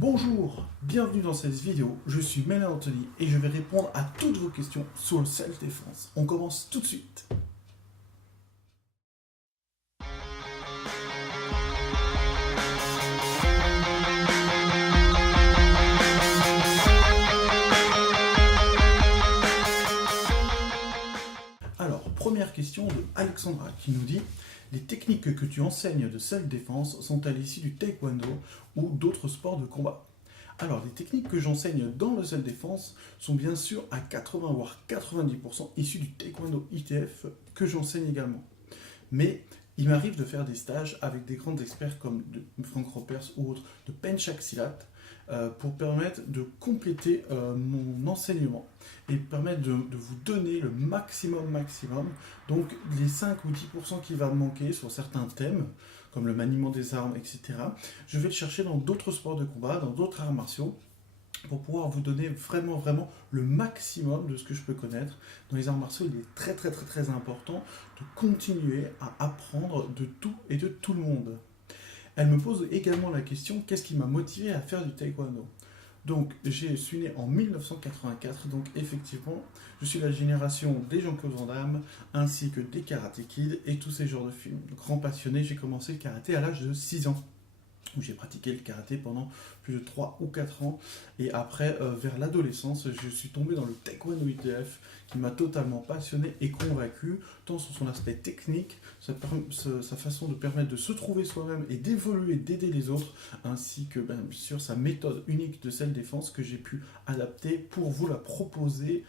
Bonjour, bienvenue dans cette vidéo, je suis Mélène Anthony et je vais répondre à toutes vos questions sur le self-défense. On commence tout de suite. Alors, première question de Alexandra qui nous dit: les techniques que tu enseignes de self-défense sont-elles issues du taekwondo ou d'autres sports de combat? Alors, les techniques que j'enseigne dans le self-défense sont bien sûr à 80 voire 90% issues du taekwondo ITF que j'enseigne également. Mais il m'arrive de faire des stages avec des grands experts comme Frank Ropers ou autres, de Penchak Silat, pour permettre de compléter mon enseignement et permettre de vous donner le maximum. Donc les 5 ou 10% qui va me manquer sur certains thèmes, comme le maniement des armes, etc., je vais le chercher dans d'autres sports de combat, dans d'autres arts martiaux, pour pouvoir vous donner vraiment le maximum de ce que je peux connaître. Dans les arts martiaux, il est très important de continuer à apprendre de tout et de tout le monde. Elle me pose également la question: qu'est-ce qui m'a motivé à faire du taekwondo? Donc, je suis né en 1984, donc effectivement, je suis la génération des Jean-Claude Van Damme, ainsi que des Karate Kid et tous ces genres de films. Grand passionné, j'ai commencé le karaté à l'âge de 6 ans, où j'ai pratiqué le karaté pendant plus de 3 ou 4 ans. Et après, vers l'adolescence, je suis tombé dans le taekwondo ITF, qui m'a totalement passionné et convaincu, tant sur son aspect technique, sa façon de permettre de se trouver soi-même et d'évoluer, d'aider les autres, ainsi que bien sûr sa méthode unique de self-défense que j'ai pu adapter pour vous la proposer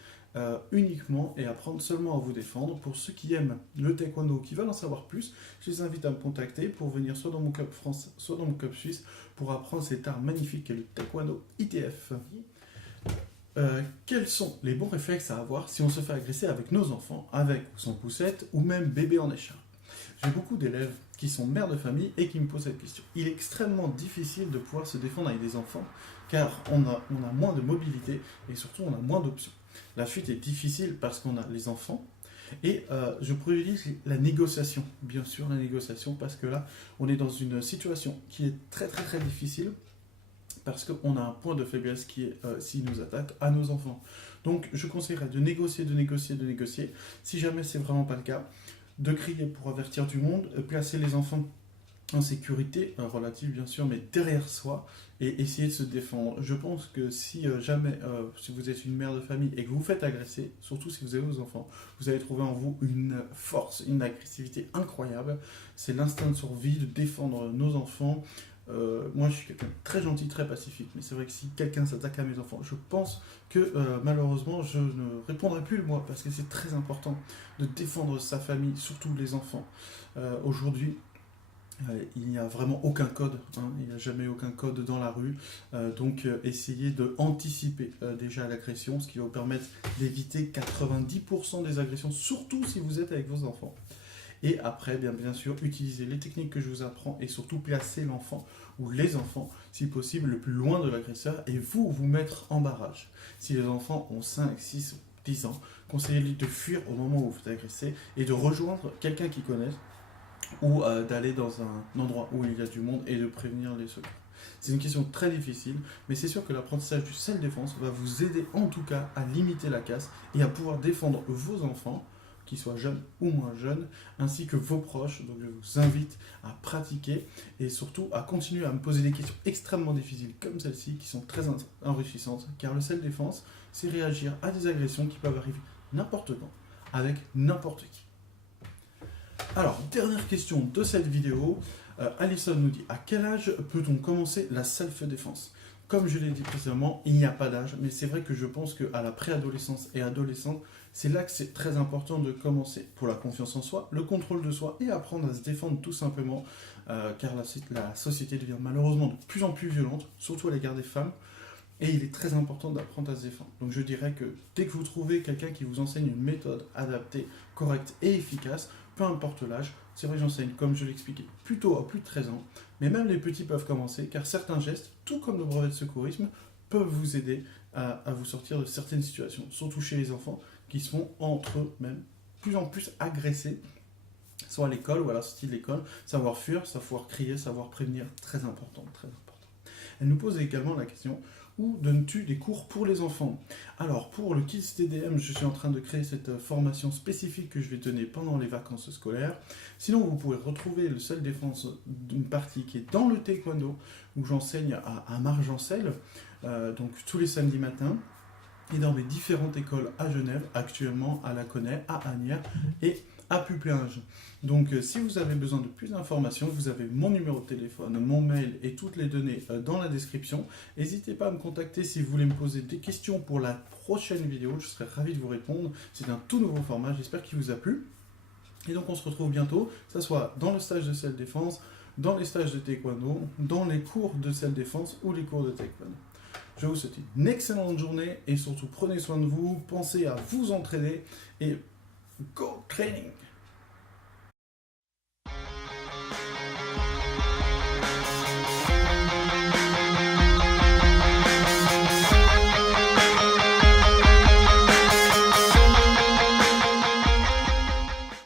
uniquement et apprendre seulement à vous défendre. Pour ceux qui aiment le taekwondo, qui veulent en savoir plus, je les invite à me contacter pour venir soit dans mon club France, soit dans mon club suisse, pour apprendre cet art magnifique qu'est le taekwondo ITF. Quels sont les bons réflexes à avoir si on se fait agresser avec nos enfants, avec ou sans poussette, ou même bébé en écharpe? J'ai beaucoup d'élèves qui sont mères de famille et qui me posent cette question. Il est extrêmement difficile de pouvoir se défendre avec des enfants, car on a moins de mobilité et surtout on a moins d'options. La fuite est difficile parce qu'on a les enfants, et je privilégie la négociation, bien sûr la négociation, parce que là on est dans une situation qui est très difficile, parce qu'on a un point de faiblesse qui est, s'ils nous attaquent, à nos enfants. Donc je conseillerais de négocier. Si jamais c'est vraiment pas le cas, de crier pour avertir du monde, placer les enfants en sécurité relative bien sûr, mais derrière soi, et essayer de se défendre. Je pense que si jamais, si vous êtes une mère de famille et que vous vous faites agresser, surtout si vous avez vos enfants, vous allez trouver en vous une force, une agressivité incroyable. C'est l'instinct de survie, de défendre nos enfants. Moi je suis quelqu'un de très gentil, très pacifique, mais c'est vrai que si quelqu'un s'attaque à mes enfants, je pense que malheureusement je ne répondrai plus le moi, parce que c'est très important de défendre sa famille, surtout les enfants. Aujourd'hui, il n'y a vraiment aucun code, il n'y a jamais aucun code dans la rue, donc essayez d'anticiper déjà l'agression, ce qui va vous permettre d'éviter 90% des agressions, surtout si vous êtes avec vos enfants. Et après, bien sûr, utilisez les techniques que je vous apprends et surtout placer l'enfant ou les enfants, si possible, le plus loin de l'agresseur, et vous mettre en barrage. Si les enfants ont 5, 6, 10 ans, conseillez-lui de fuir au moment où vous faites agresser et de rejoindre quelqu'un qui connaisse, ou d'aller dans un endroit où il y a du monde et de prévenir les secours. C'est une question très difficile, mais c'est sûr que l'apprentissage du self-défense va vous aider en tout cas à limiter la casse et à pouvoir défendre vos enfants, qu'ils soient jeunes ou moins jeunes, ainsi que vos proches. Donc je vous invite à pratiquer et surtout à continuer à me poser des questions extrêmement difficiles comme celle-ci, qui sont très enrichissantes, car le self-défense, c'est réagir à des agressions qui peuvent arriver n'importe quand, avec n'importe qui. Alors, dernière question de cette vidéo, Alison nous dit: à quel âge peut-on commencer la self-défense? Comme je l'ai dit précédemment, il n'y a pas d'âge, mais c'est vrai que je pense qu'à la préadolescence et adolescence, c'est là que c'est très important de commencer, pour la confiance en soi, le contrôle de soi et apprendre à se défendre tout simplement, car la société devient malheureusement de plus en plus violente, surtout à l'égard des femmes, et il est très important d'apprendre à se défendre. Donc je dirais que dès que vous trouvez quelqu'un qui vous enseigne une méthode adaptée, correcte et efficace, peu importe l'âge, c'est vrai que j'enseigne, comme je l'expliquais, plutôt à plus de 13 ans, mais même les petits peuvent commencer, car certains gestes, tout comme le brevet de secourisme, peuvent vous aider à vous sortir de certaines situations, surtout chez les enfants, qui se font entre eux même plus en plus agressés, soit à l'école ou à la sortie de l'école. Savoir fuir, savoir crier, savoir prévenir, très important, très important. Elle nous pose également la question: où donnes-tu des cours pour les enfants? Alors, pour le Kids TDM, je suis en train de créer cette formation spécifique que je vais donner pendant les vacances scolaires. Sinon, vous pouvez retrouver le self-défense d'une partie qui est dans le taekwondo, où j'enseigne à Margencel, donc tous les samedis matins, et dans mes différentes écoles à Genève, actuellement à Laconais, à Asnières et à Pupleinges. Donc si vous avez besoin de plus d'informations, vous avez mon numéro de téléphone, mon mail et toutes les données dans la description. N'hésitez pas à me contacter si vous voulez me poser des questions pour la prochaine vidéo, je serai ravi de vous répondre. C'est un tout nouveau format, j'espère qu'il vous a plu. Et donc on se retrouve bientôt, que ce soit dans le stage de self-défense, dans les stages de taekwondo, dans les cours de self-défense ou les cours de taekwondo. Je vous souhaite une excellente journée et surtout prenez soin de vous, pensez à vous entraîner et go training!